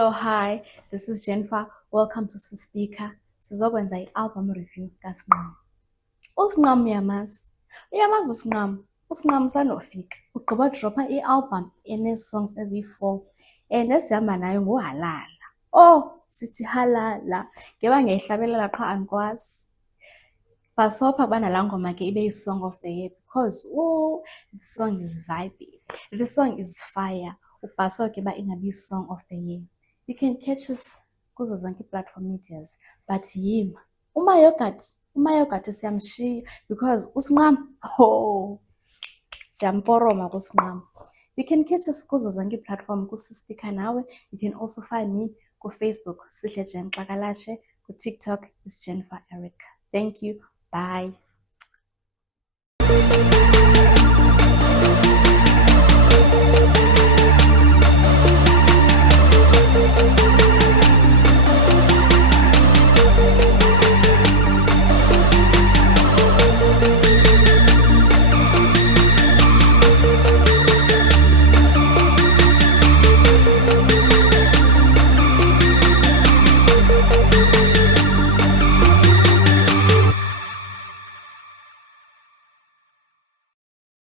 Hello, hi, this is Jennifer. Welcome to Speaker. Sizokwenza i-album review kaSingqam. uSingqam uyamazi uSingqam sanofika ugqiba dropha i-album enee-songs eziyi-4 and esihamba nayo nguHalala. Oh, sithi halala ngeba ngeyihlabelela qha andikwazi. Basopha banalaa ngoma ke ibe yi-song of the year because the song is vibey, the song is fire. Ubhaso ke uba ingabi yi-song of the year. You can catch us kuzo zonke ii-platform medias, but him umayogathi siyamshiya because uSingqam siyamforoma kuSingqam. You can catch us kuzo zonke ii-platform kuSiSpeaker nawe. You can also find me kuFacebook Sihle Jen Xakalashe, kuTikTok is Jennifer Eric. Thank you. Bye.